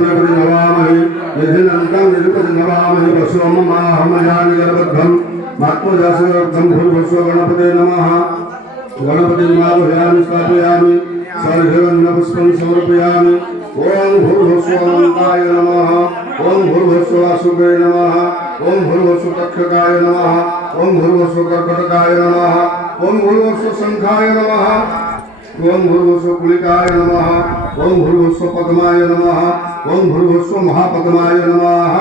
देवति नवामहे यजनन्तं निरुपति नवामहे वसोममाहमयानि गर्भद्धं मात्मजासगर्भं भूर्भुवस्व गणपते नमः गणपति मावयामि स्थापयामि सर्वगन्धपुष्पं समर्पयामि ओम भूर्भुवस्वन्ताय नमः ओम भूर्भुवस्वासुभे नमः ओम भूर्भुवस्वतक्षकाय नमः ओम भूर्भुवस्वकर्कटकाय नमः ओम भूर्भुवस्वशङ्खाय नमः ओम भूर्भुवस्वकुलिकाय नमः ओम भूर्भुवस्वपद्माय नमः ओम भूर्भुवस्वमहापद्माय नमः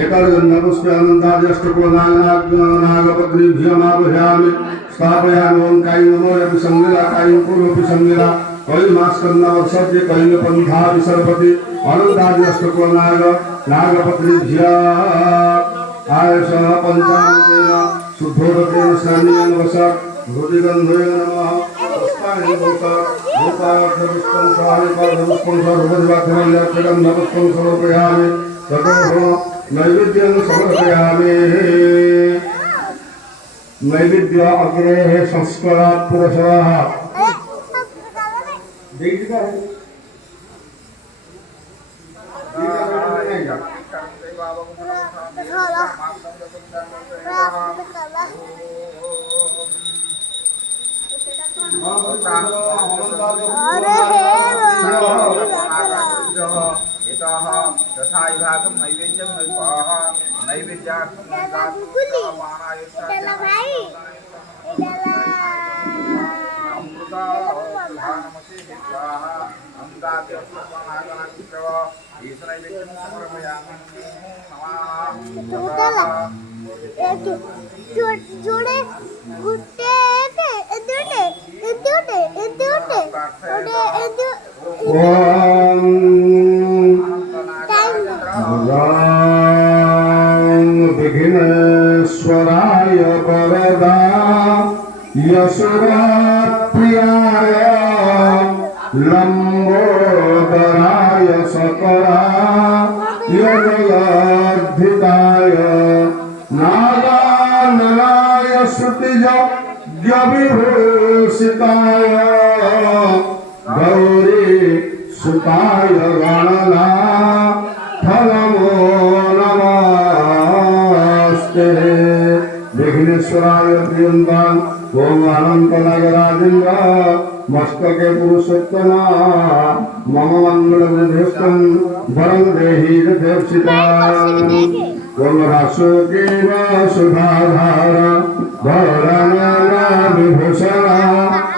एकादशकुलनागपत्नीभ्यमावयामि स्थापयामि ओम कायं नमो यपि संगिला कायं पूर्वपि संगिला कैमास्कन्नावसर्य कैलपन्था विसर्पति अनन्ताद्यष्टकुलनाग नागपत्नीभ्य आयश पञ्चामृतेन शुद्धोदकेन स्नानेन वसत् धूतिगन्धेन नमः पुष्पाणि धूपार्थपुष्पं स्वाहापुष्पं सर्वदिवाध्यमल्यार्चकं नपुष्पं समर्पयामि ततो नैवेद्यं समर्पयामि नैवेद्य अग्रे संस्कारात् पुरस्सरः तथा विभागं नैवेद्यं नैवेद्यार्थं विघ्नेश्वराय वरदा यशोप्रियाय लंबोदराय सकराय जयाधिताय नागाननाय श्रुतिजविभूषिताय गौरी सुताय गणनाथनमो नमस्ते विघ्नेश्वराय प्रियंतां ओम अनंत नागराजेन्द्र मस्तके पुरुषोत्तम मम मंगल विधेयं वरं देहि यथेक्षिताम् ओम रासोकेव सुधाधार भरणा विभूषण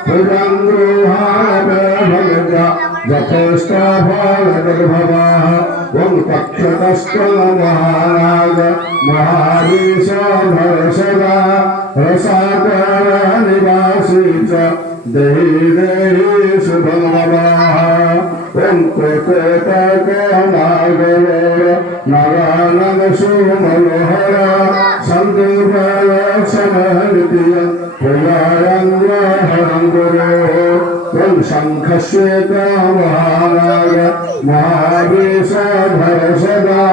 भुजंद्रोहाभगजा यथेष्ट फलगर्भवः ओम तक्षतश्च महाराज महावीश भरसदा रसाकर निवासी च देहि देहि शुभं नमः ओम कोटकनागलो नारायण सुमनोहर संदीपलक्षणनित्य प्रियायङ्गहरं गुरो ओम शङ्खश्वेत महानाग महावीश भरसदा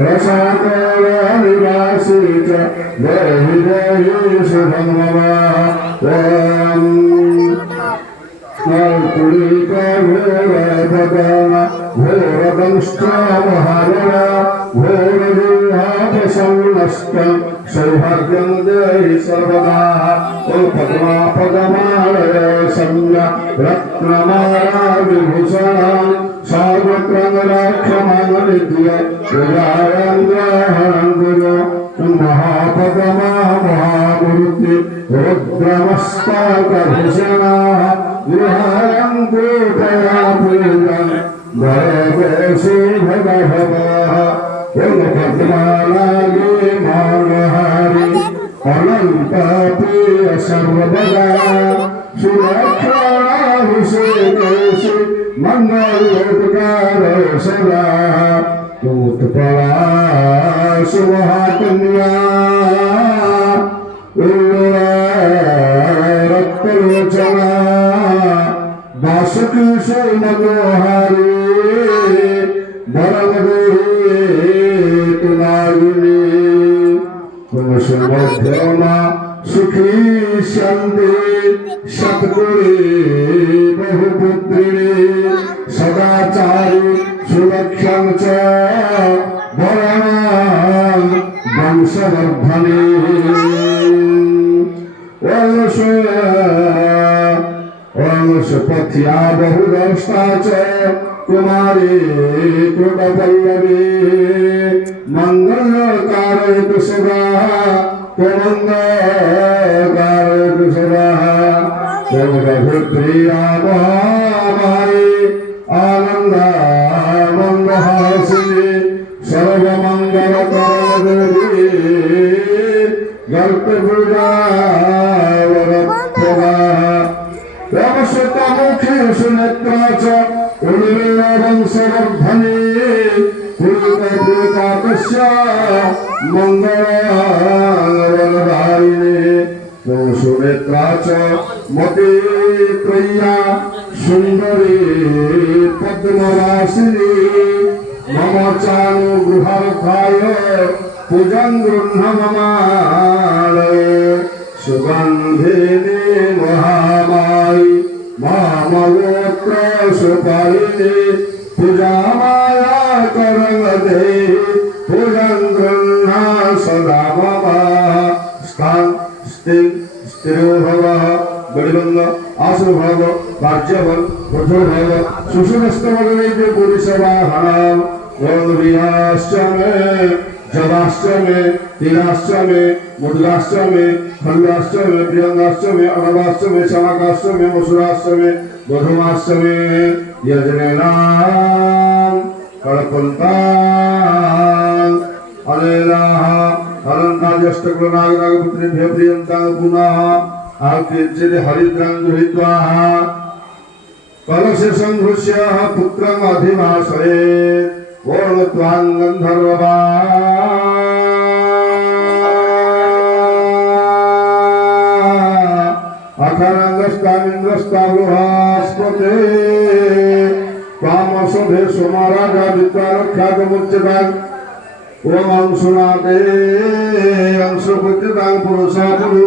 रसाकर निवासी च देहि देहि शुभं नमः ओम सौभाग्यं देहि सर्वदा ओम पद्मा पद्मालय संज्ञा रत्नमाला विभूषण सर्वक्रमरक्षमानित्य प्रजायन्द्रहरं गुरु महापद्मा महागुरुति रुद्रमस्तकभूषण विहारं कृपया पूर्णं भवसि भगवः ओम पद्मानागे मानहारि अनंत प्रिय सर्वदा सुरक्षाभिषेकेशि मंगलोपकार सदा उत्पला सुमहाकन्या रक्तलोचना दासकीशो मनोहारी मध्यमा सुखी शांति सतगुरी बहुपुत्री सदाचारी सुरक्षा वंशं च वराणां वंशवर्धने वंशपथ्या बहुदष्टा च कुमारी कृतपल्लवी मंगलकारयतु सदा त्वमङ्गलकारयतु सदा त्वमभिप्रिया महामारी आनन्दामन्दहासिनी सर्वमङ्गलकरदेवी गर्तभुजा वरप्रभा रमसतमुखी सुनेत्रा च वंशवर्धने कुलकर्तृकाकस्य मङ्गलवरदायिने सुनेत्रा च मते त्रय्या सुन्दरी पद्मराशिनी मम चानुगृहार्थाय पूजं गृह्णममालये सुगन्धिनी महामायी मामगोत्र सुपालिनी पूजामाया करवदे पूजं गृह्णा सदा मम स्थान स्थिर स्थिरो भव गणिबंध आसुभव राज्यबल कठोरभव सुषुमस्तमगणैते पुरुषवाहनां वंद्रियाश्चमे जवाश्चमे तीराश्चमे मुद्गाश्चमे खण्डाश्चमे प्रियंगाश्चमे अनवाश्चमे शमकाश्चमे मसुराश्चमे बधुमाश्चमे यजनेनां कल्पन्तां अनेनाः अनन्ताद्यष्टकुलनागनागपुत्रेभ्यः प्रियन्तां पुनः आकीर्तिते हरिद्रां गृहीत्वा कलशं घृष्य पुत्रम् अधिभाषयेत् ओर्त्वां गन्धर्ववा अखरंगस्तामिन्द्रस्तावुहास्पते कामसुधे सुमराजा विद्वारख्यातमुच्यतां ओम अंशुनाते अंशुपुत्रतां पुरुषापुरु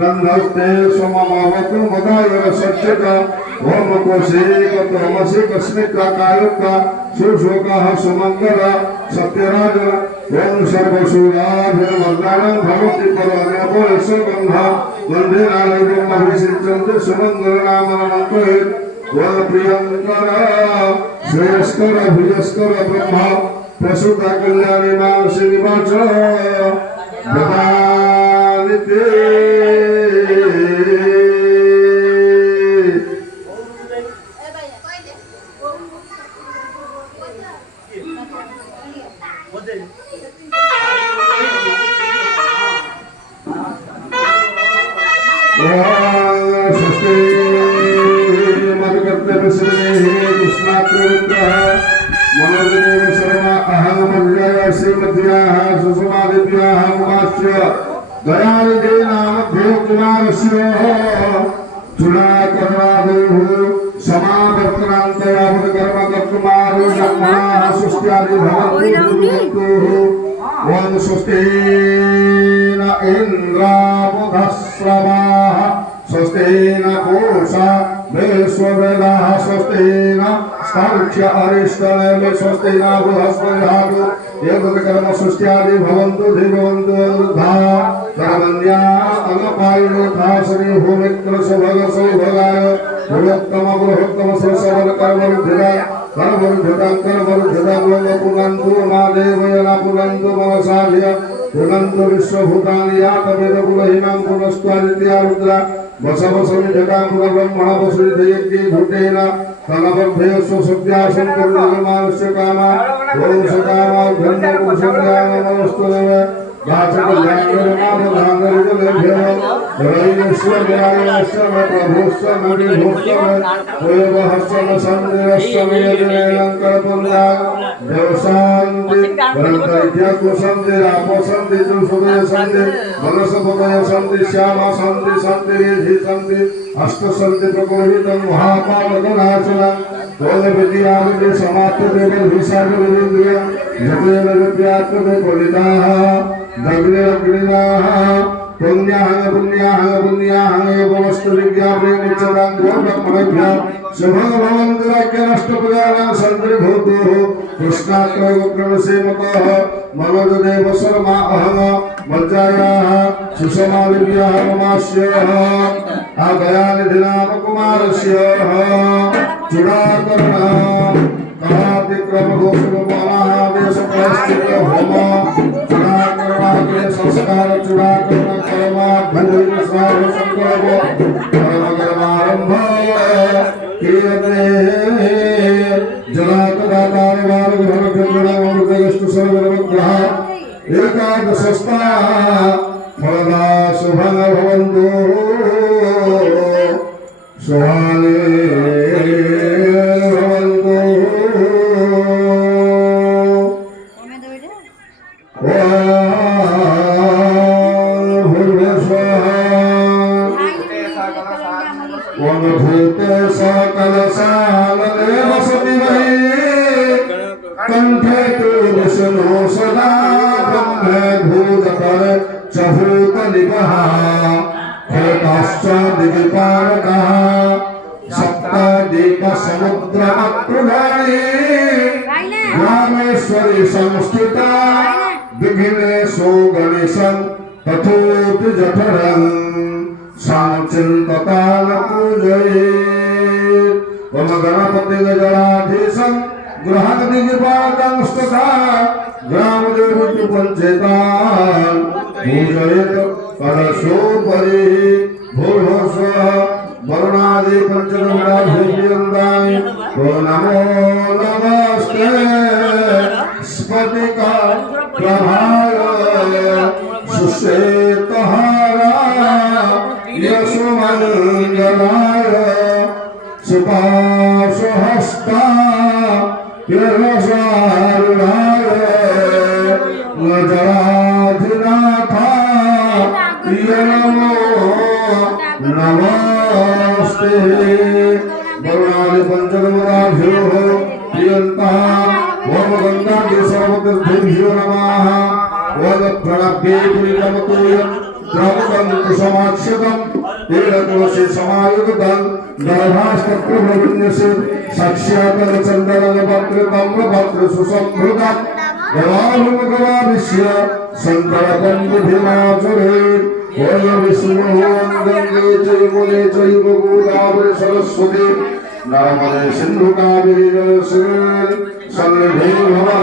गन्धस्ते सोममावतु मदायर सच्चता ओम कोशे कतमसे कस्मिकाकायुक्ता सुशोकः सुमंगला सत्यराज ओम सर्वशूराभिर्मन्दानं भवति परमोपयसगन्धा वन्दे नारायणं अभिषिञ्चन्ति सुमङ्गलनामनमन्त्रेत् ओम प्रियङ्कर श्रेयस्कर भुजस्कर ब्रह्मा प्रसूता कल्याणी मानसी निवाच ददानिते मनोदेव शर्मा अहं मध्याय श्रीमद्याः सुषमादिव्याः मुखास्य दयानिधे नामभ्यो कुमारस्य चूडाकर्णादयोः समावर्तनान्तयावत् कर्म कर्तुमारो ब्रह्मणाः सृष्ट्यादि भवन्तु ओम स्वस्ति न इन्द्रावधश्रवाः स्वस्ति न पूषा विश्ववेदाः स्वस्ति न स्थाक्ष्य अरिष्टनेमि स्वस्ति न बृहस्पतिः एतत् कर्म सृष्ट्यादि भवन्तु देववन्तु वृद्धा कर्मण्या अनपायिनोथा श्री होमित्र सौभग सौभगाय बृहत्तम बृहत्तम सरसवल कर्मवृद्धिराय कर्मवृद्धितां कर्मवृद्धितां पुनन्तु मादेवयना पुनन्तु मनसाध्य पुनन्तु विश्वभूतानि यातवेदकुलहीनां पुनस्त्वादित्या रुद्रा वसवसमिजटां पुनर्ब्रह्मण वसुरिधयज्ञे भूतेन तलबद्धेषु सत्यासं कुर्ममानस्य कामा ओम सकामा धन्यपुरुषज्ञानमस्तुदेव दग्निरग्निनाः पुण्याः पुण्याः पुण्याः एव वस्तु विज्ञापयमुच्यतां गोब्रह्मणेभ्यः शुभं भवन्तु वाक्यनष्टपुराणां सन्त्रिभूतुः कृष्णात्रयोग्रमसेमतः मनोजदेव शर्मा अहम मज्जायाः सुषमालिव्याः ममास्यः आगयानिधिनाम कुमारस्य चूडाकर्णः कलातिक्रम घोषणमादेश प्रायश्चित्त होम चूडाकर्णाग्रे संस्कार चूडाकर्ण कर्माभ्यंजन स्वाह संकल्प कर्मकर्मारंभ कीर्ते जलाकदातार वार घन गंधनामृतगस्तु सर्वनवग्रह एकादशस्ता फलदा शुभं भवन्तु शुभानि भवन्तु वनभूते सकल सालने वसति वै कंठे तु विष्णु सदा ब्रह्मे भूतपर चभूत निवः हेताश्च दिविपारकः सप्तदीप समुद्र अप्रुधानि रामेश्वरी संस्थिता विघ्नेशो गणेशं तथोपि जठरं सांचिन्ततान पूजयेत् मम गणपतिं जलाधीशं गृहदिग्पादं स्तथा ग्रामदेवतु पञ्चेतान् पूजयेत् कलशोपरि भूर्भुवः स्वः वरुणादि पञ्चगणाभिर्यन्तानि नमो नमस्ते स्फटिका प्रभाय सुश्वेतहाराय यशोमङ्गलाय सुपाशहस्ता यशसारुणाय नजराधिनाथाय नमो नमस्ते वरुणादि पञ्चगणाभ्यो प्रियन्ताः ओम गंगाभ्यो सर्वतीर्थेभ्यो नमः ओम प्रणभ्ये पुरीरमतोयं द्रवतं कुसुमाक्षतं तेन तुलसी समायुक्तं गर्भास्तप्रभविन्यसे साक्षात् चन्दनपत्रताम्रपत्र सुसंभृतं देवानुमगवादिश्य सन्दर्पं विधिमाचरे ओम विष्णुः गंगे चैमुने चैव गोदावरी सरस्वती नर्मदे सिन्धु कावेरी जलेस्मिन् सन्निधे भवः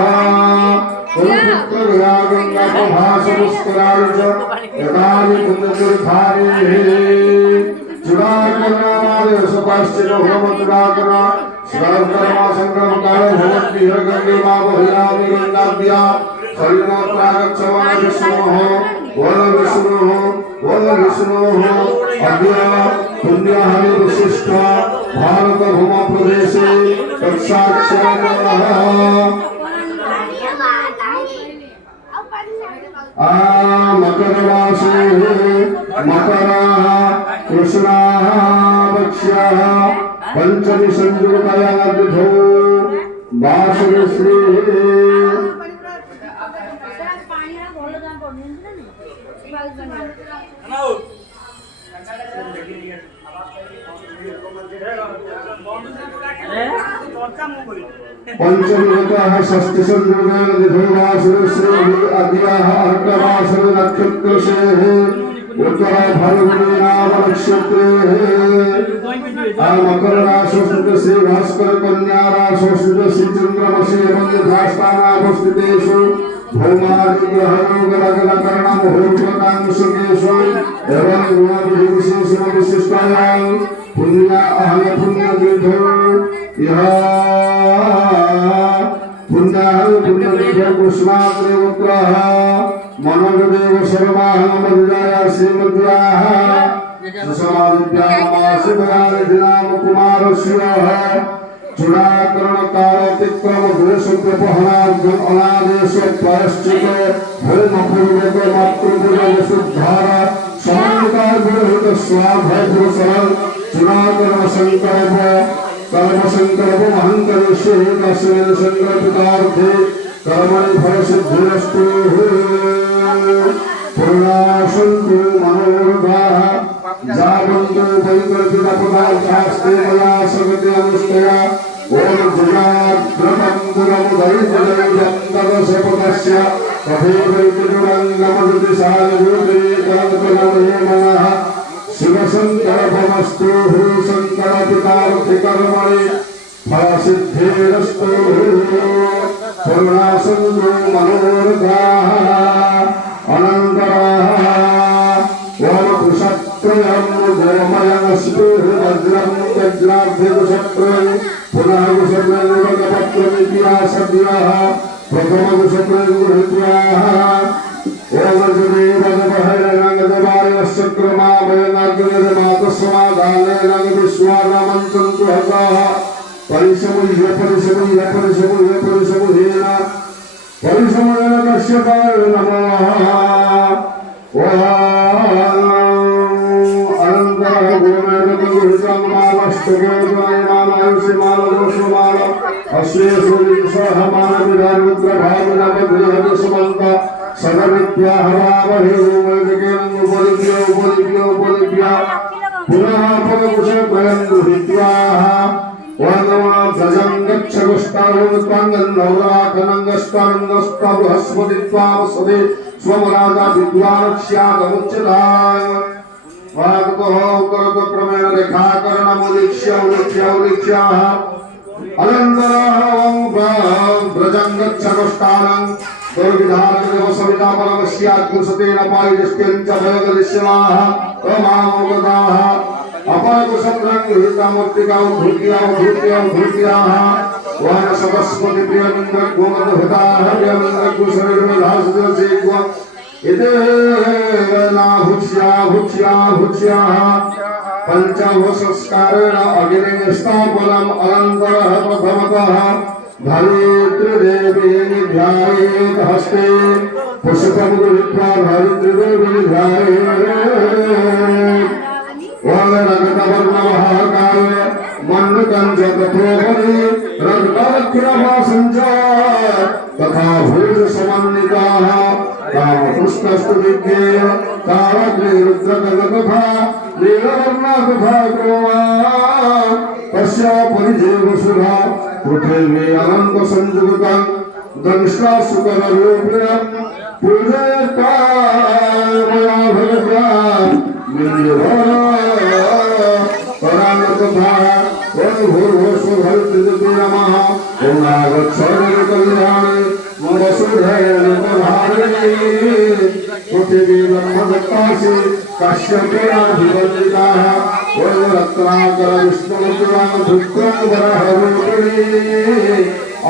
पवित्रया गंगा प्रभासमुस्कराणि च यदानि पुण्यतीर्थानि चूडाकर्णाय सपाश्चिनो होम चूडाकर्णा स्वर्गकर्मा संक्रमकालो भवन्ति गंगे मावहयामि गंगाभ्या शरीरोत्रागच्छमाय विष्णोः वल विष्णोः अद्य पुण्यहरि विशिष्ट भारत भूमा प्रदेशे तत्साक्षात् मकरवासे मकराः कृष्णाः पक्ष्याः पंचमी संयुक्तया विधौ वासुश्री पंचमीतः षष्ठी संयुगान विधुवासुश्री अद्याः अर्कवासु नक्षत्रसेः उत्तरा फाल्गुनी नाम नक्षत्रे मकर राशि श्री भास्कर कन्या राशि श्री चंद्रमसी एवं यथास्थानावस्थितेषु भौमादि ग्रहयोगलग्नकर्ण मुहूर्तकांशकेषु एवं गुणविशेषण विशिष्टायां पुण्य अहम पुण्यतीर्थो यः पुण्यतीर्थो कुष्माग्रेवत्रः मनोजदेव शर्माहं मज्जाया श्रीमद्याः सुषमादिव्यामासिभयानिधिनाम कुमारस्य चूडाकर्णकालतिक्रम द्वेषोपहनार्घ्यम् अनादेश प्रायश्चित होमपूर्वक मातृपूजनशुद्धार समन्वितार्घ्यहित स्वाध्यायपुरसरल चूडाकर्ण संकल्प कर्म संकल्प महंकरिष्ये तस्मिन् संकल्पितार्थे कर्मणि फलसिद्धिरस्तु पूर्णासन्तु मनोरथाः जागन्तु परिकल्पितपदार्थास्ते मया सगति अनुष्ठया ॐ जयाद्रतं गुरमुद वैद्यदैव्यन्तरसपदस्य तथैवैद्यजुरङ्गमजुतिसारज्योतिरेकान्तनमहे शिवशङ्करपमस्तु शङ्करपितार्थिकर्मणि फलसिद्धिरस्तु पूर्णासन्तु मनोरथाः अनन्तराः वरकुशत्रयं गोमयमस्तु वज्रं वज्राभ्यकुशत्रयं पुनः कुशत्रयं प्रथमकुशत्रयं गृहीत्याः ओम पंचभूषस्कारेण अग्निस्थापनम् अनन्तरः प्रथमतः धरित्रीदेवी ध्यायेत् हस्ते पुष्पं गृहीत्वा धरित्रीदेवी ध्यायेत् वररक्तवर्णमहाकाय मण्डकं च तथोपरि रक्तवक्त्रभासं च तथा भूषसमन्विताः कामपुष्पस्तु विज्ञेय तारग्निरुद्रगतथा नीलवर्णा तथा क्रोमा तस्य परिजेवसुधा पृथिवी अनन्तसंयुक्तं दंष्ट्रा सुकररूपिणं पूजयत्वा भगवा तथा भूर्भुवस्वभर्तृते नमः ओनागच्छकल्याणे वसुधैर्यपधारिणे पृथिवी ब्रह्मदत्तासि काश्यपेनाभिवर्जिताः वररत्नाकरविष्णुमुद्राधुक्रमवरहरूपिणी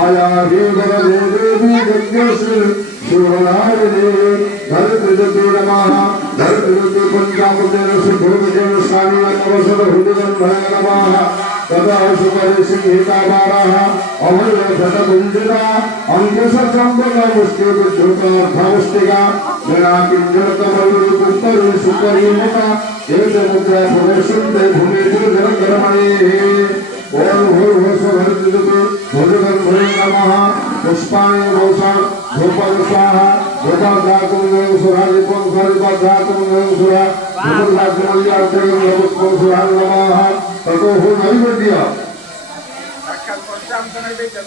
आयाहि वरदे देवी यज्ञश्री शिवनारिणे धरित्रीदेवी नमः धरित्रीदेवी पंचामृतेन सिद्धोपदेन स्वामिनवसरहृदिगन्धाय नमः तदा सुपरि सिंहिकाबाराः अभयशतकुञ्जिता अङ्कुशचम्बकमुष्टिविद्युतार्थमुष्टिका वीणाकिञ्जरतमयूरुपुत्तरी सुपरिमुखा एकमुद्रा प्रवेशन्ते भूमिर्जलकर्मणेः ओम भूर्भुवस्वभर्तृते भुजगन्धे नमः पुष्पाणि रोषा धूपं स्वाहा धूपदातुं सुरा दीपं स्वादिपादातुं सुरा धूपदातुमल्यार्चनं पुष्पं सुरा नमः ततो हो नैवेद्य साक्षात पंचामृत नैवेद्य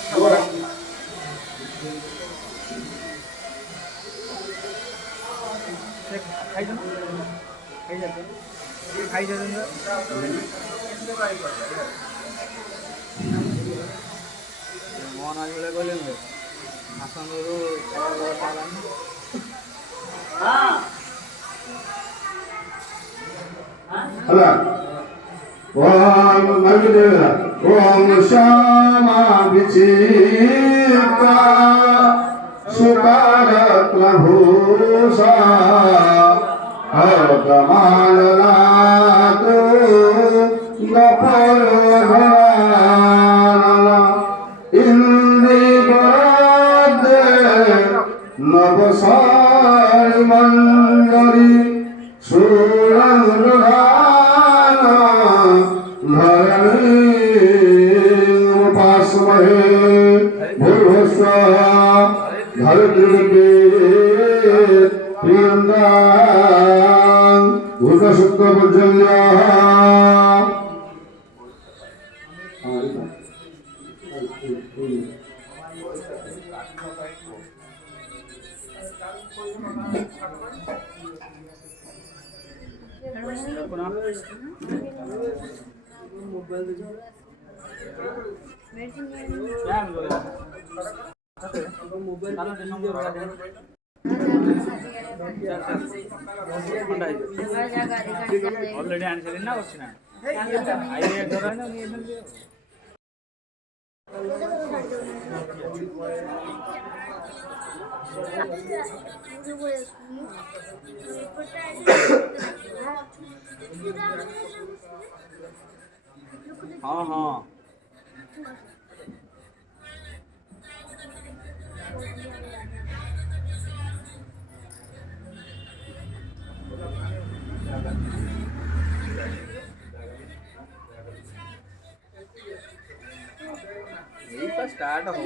मोहन आज बोलें आसन अला ओम नैवेद्य ओम श्यामा विचित्रा सुकारत्नभूषा हरतमालनातु गपरघानला इंद्रिपराधे नवसारि मंजरी सुरंगधाना धरणी उपासमहे भूर्भुवस्वः धरित्रीदेवी प्रियंकां भूतसुप्तपुजल्याः ऑलरेडी आन्सर ना వచ్చిన ఐదు దొరకనే ఉంది हाँ हाँ स्टार्ट हो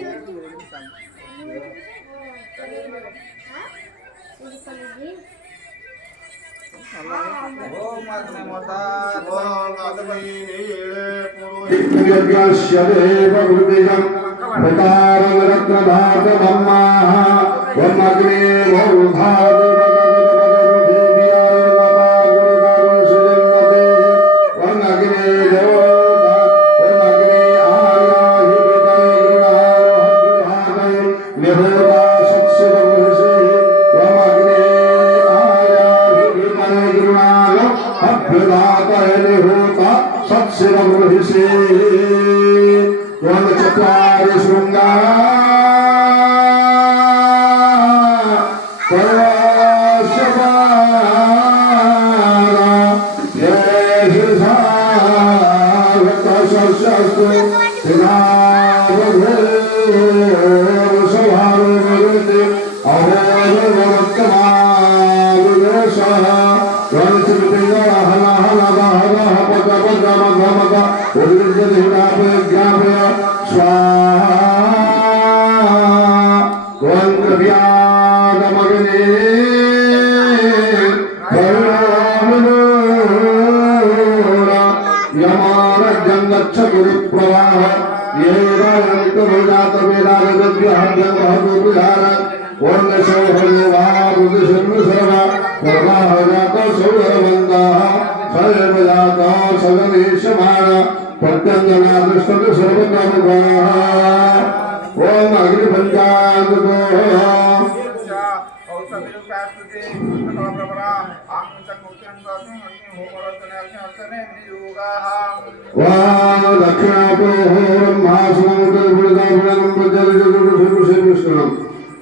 चत्वारि शृंगारा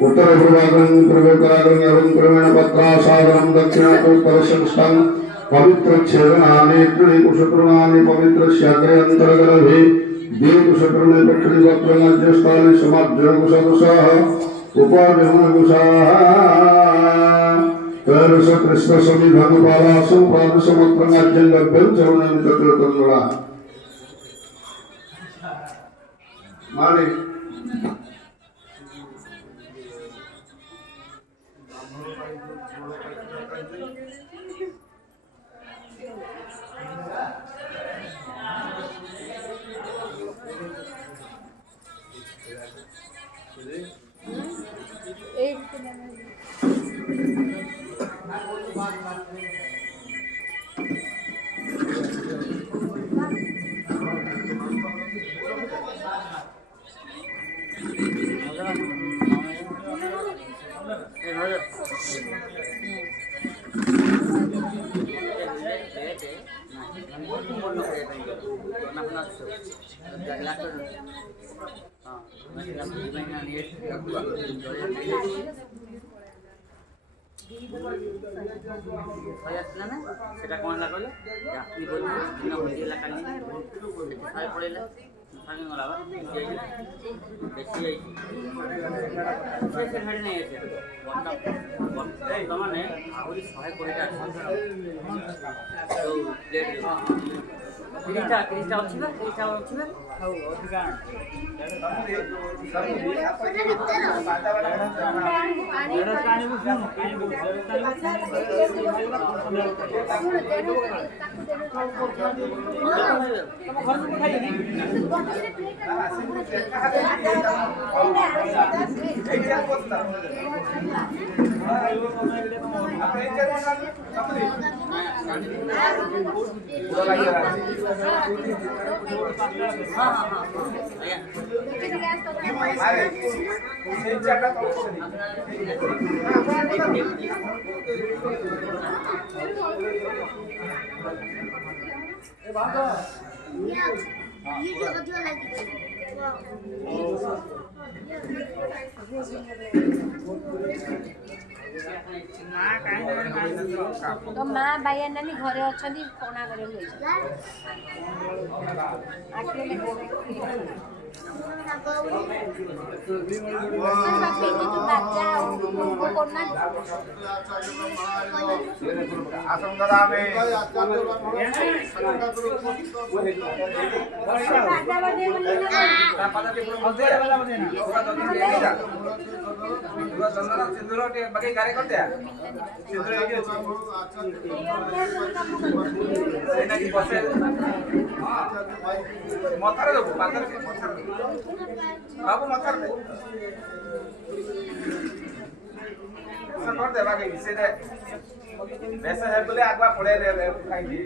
उत्तर पत्रासागरं दक्षिणोत्तरशंष्टं पवित्र छेदनानि कुशतृणानि पवित्र श्याग्रयन्तर्गर्भे देवकुशतृणे पक्षिणि वक्रज्यस्थानि समाज्यकुशदुषः उपाविहुषाः कृष्णसमिधनुपालासं प्रादसमुत्रज्यं गर्भं चरणं चतुर्थङ्गुला माने সেটা কোন লাগলো আপনি বলুন না বুঝি এলাকা নিয়ে সাই পড়েলা সামনে গলাবা বেশি সেই হাড়ি নেই আছে বর্তমানে আহুরি 100 কোটি টাকা তো প্লেট ক্রিস্টা ଅଛି ନା ହଉ ଅଧିକା तो माँ बाया नानी घरे अछंती कोना करे सिंदूर बाकी कार्य करते हैं सिंदूर एडी अछि सेना की बसे मथारे दबो पातर के मथारे बाबू मथारे दे सब कर दे बाकी से दे वैसे है बोले आगवा पड़े रे खाई दी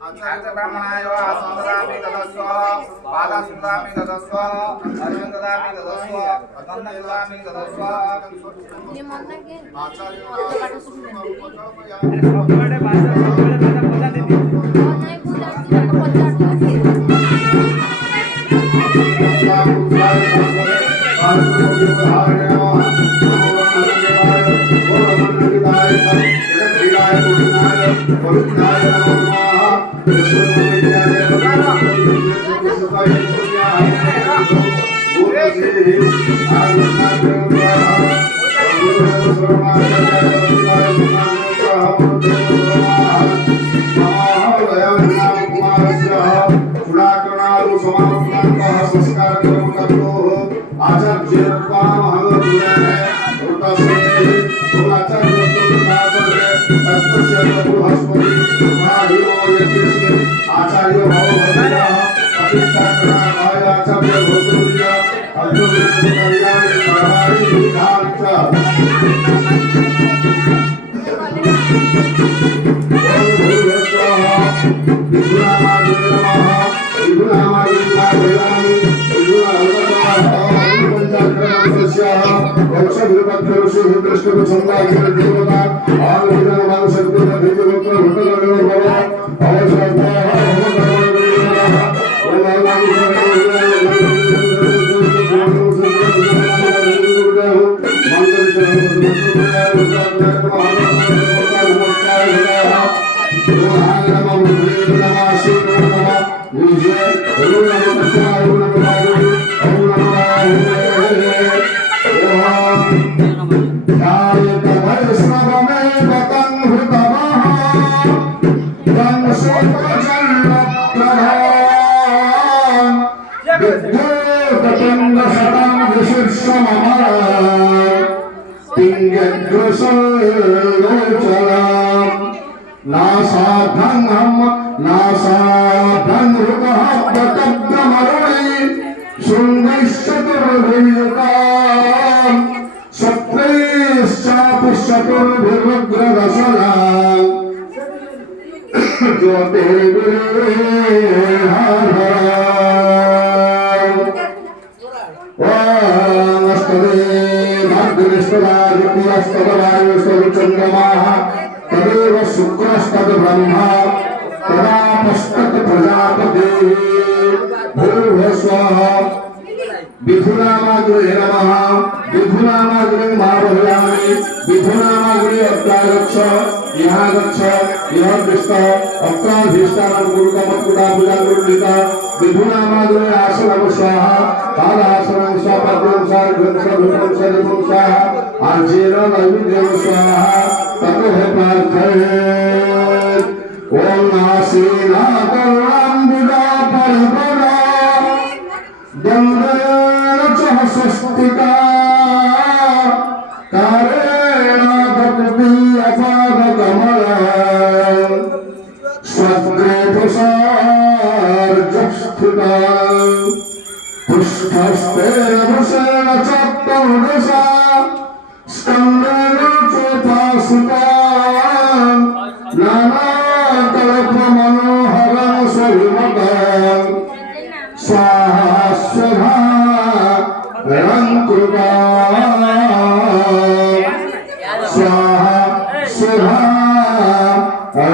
आचार्य ब्राह्मणाय आसुंदरामि तदस्व बाधा सुंदरामि तदस्व अर्जुन ददामि तदस्व गंध ददामि तदस्व ये मन के आचार्य ओम नासीना करुणांबुजा परिवरा स्वस्तिका कारेण दत्ति अपादकमला स्वग्रे प्रसार्जस्थिता पुष्पस्तेन वृषेण चत्तुर्दशा स्कन्देन चोपासिता नानाकल्पमनोहरं स्वविमतं स्वाहा स्वधा रङ्कृता स्वाहा स्वधा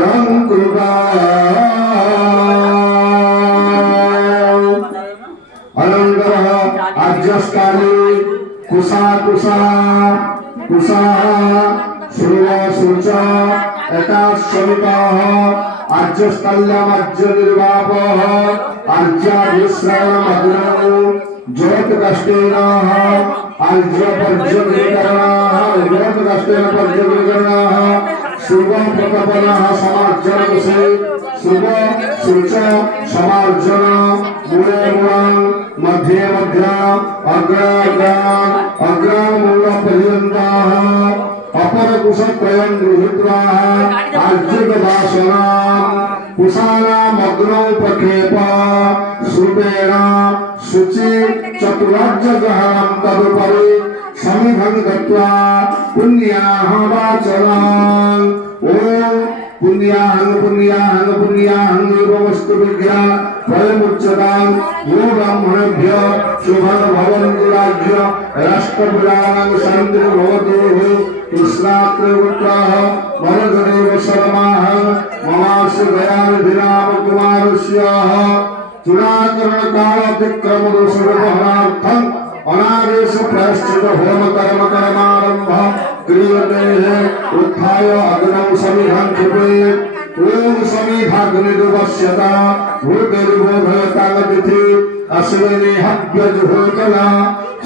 रङ्कृता अनन्तरः आज्यस्काले कुशा श्रुवा एकाश्रमिकाः आज्यस्थल्यमाज्यनिर्वापः आज्याभिश्रवणमग्नौ ज्योतिकष्टेन ज्योतिकष्टेन पर्यवेकरणाः शुभप्रकपनः समार्जनविषये शुभ शुच समार्जन मूले मूलं मध्ये अग्रामूलपर्यन्ताः अपरकुशत्रयं गृहीत्वा आर्जितवासनां कुशानामग्नौ प्रक्षेप श्रुतेन शुचि चतुराज्यग्रहणं तदुपरि समिधं गत्वा पुण्याः वाचनाम् ॐ पुण्याहं एवमस्तु विद्या वयमुच्यतां यो ब्राह्मणेभ्यः शुभं भवन्तु राज्य राष्ट्रपुराणं शान्तिर्भवतु कृष्णात्रयपुत्राः वरददेव शर्माः ममास्य दयानिधिरामकुमारस्य चुराकरणकालातिक्रमदोषव्यवहारार्थम् अनादेश प्रायश्चित होम कर्म कर्मारंभ क्रियते उत्थाय अग्नौ समिधं क्षिपेत् ओम समिधाग्निर्वश्यता भूतिर्बोधयतागतिथि अश्विनी हव्यजुहोतला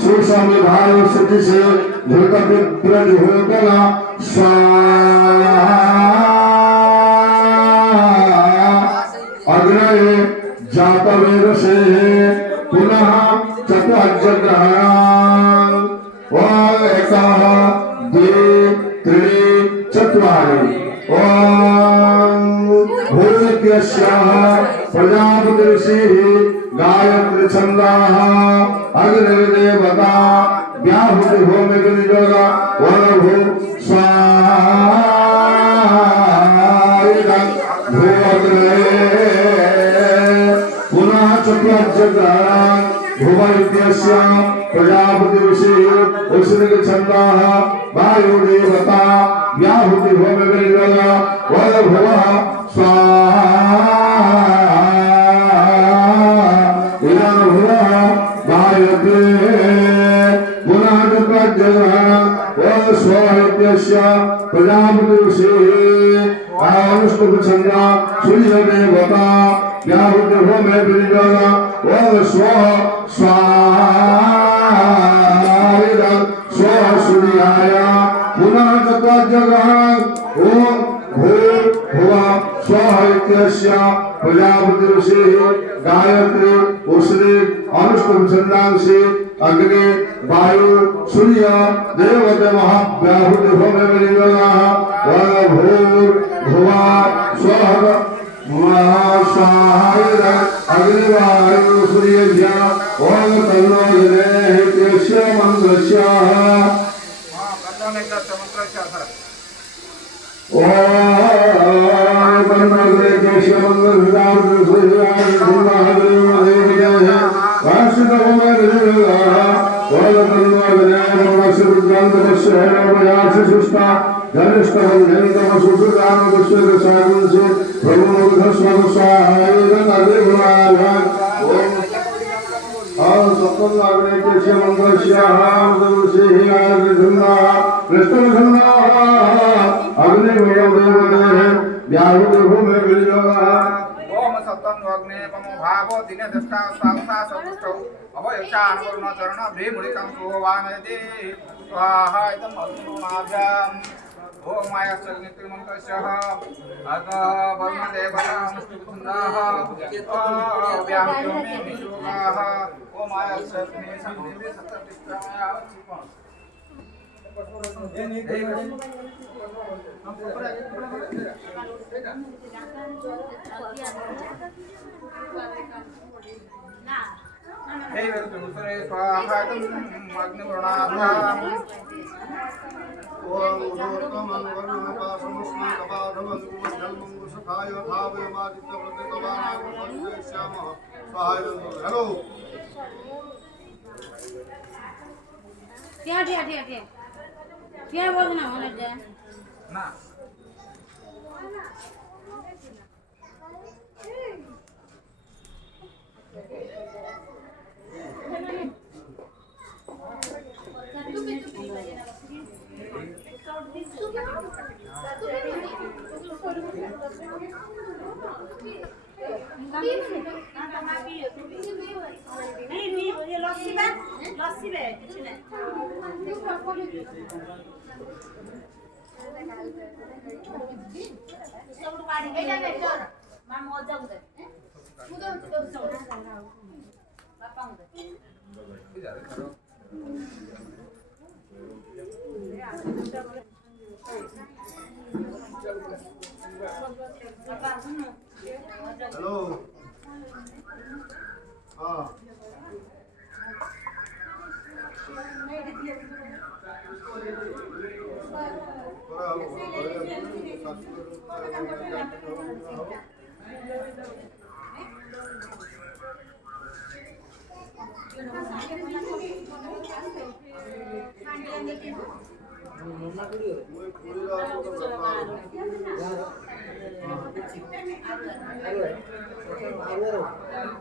सुसमिधाय शुचिसे धृतविप्रजुहोतला स्वाहा अग्नये जातवेदसे पुनः चतुर्ग्रहणान् ॐ एकः द्वे त्रीणि चत्वारि ॐ भूमित्यस्याः प्रजापतिर्षिः गायत्री छन्दाः अग्निर्देवता व्याहुतिहोमिकनियोग वनभू स्वाहा पुनः चतुर्ग्रहणान् भुवनित्यस्य प्रजापतिर्षिः उष्णिकछन्दाः वायुदेवता व्याहुतिहोमिकनियोग वनभुवः स्वाहा इदनुभुवः गायते पुनः चतुर्ग्रहणान् स्वहित्यस्य प्रजापतिर्षिः अनुष्टुप्छन्दा सूर्यदेवता व्याहुतिहोमिकनियोग ओम स्वाहा सूर्याय पुनः चतुर्ग्रहणान् ओम भूर्भुवः स्वः इत्यस्य प्रजापतिर्षिः गायत्री उष्णी अनुष्टुप्छन्दांसि अग्नि वायु सूर्य देवतमः व्याहुतिहोमिकनियोगः भूर्भुवः स्वः स्वाहा अग्निवायु सूर्यभ्यः ओम तन्नो जनेः इत्यस्य मन्त्रस्य ओम तन्नो जनेः ओम सत्तन्वग्ने पमो भावो दिने दष्टा सावसा सपुष्टौ अभयक्षा अनुवरुण चरण भ्रीमुलिकं सुवानयति स्वाहा इदं मधुनाभ्याम् ఓం మాయాశ్చగ్నిత్రిమంతస్యః అగః బ్రహ్మదేవతాః స్తుతుందాః వ్యామ్యోమి విశోకాః ఓం మాయాశ్చగ్ని సందేవి సత్తపిష్టాయావచ్చిపం हे वेलकमुसरे स्वाहा अग्निवृणाभ्याम् ఓం ఊర్ధ్వమన్వన్నపాశమస్మాకపాదమంగుమధ్యల్మంగుసఖాయ భావేమాదిత్యప్రతితవానాగశ్యామః సహాయ హలో क्या ठीक ठीक ठीक क्या बोलना होने दे ना नहीं ये लस्सी बे कुछ नहीं सब पानी एटा बेटर मां मजा उदे पापा उदे हेलो हाँ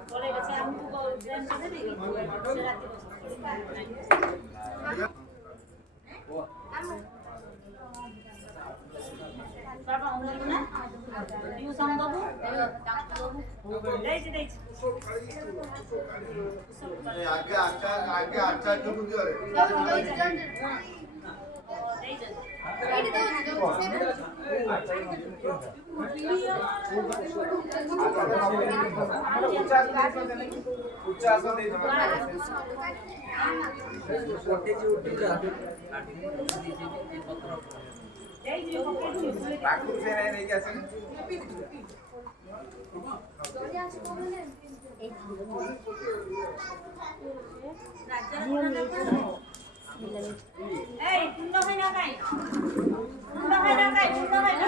बोले बच्चे हमको ड्रेन से देगी पापा उधर ना ट्यूशन दबो ले दे आगे अच्छा क्यों बुझ रहे उच्च आसन दे ठाकुर से नहीं क्या से এই পূর্ণ হয় না কাই পূর্ণ হয় না কাই পূর্ণ হয় না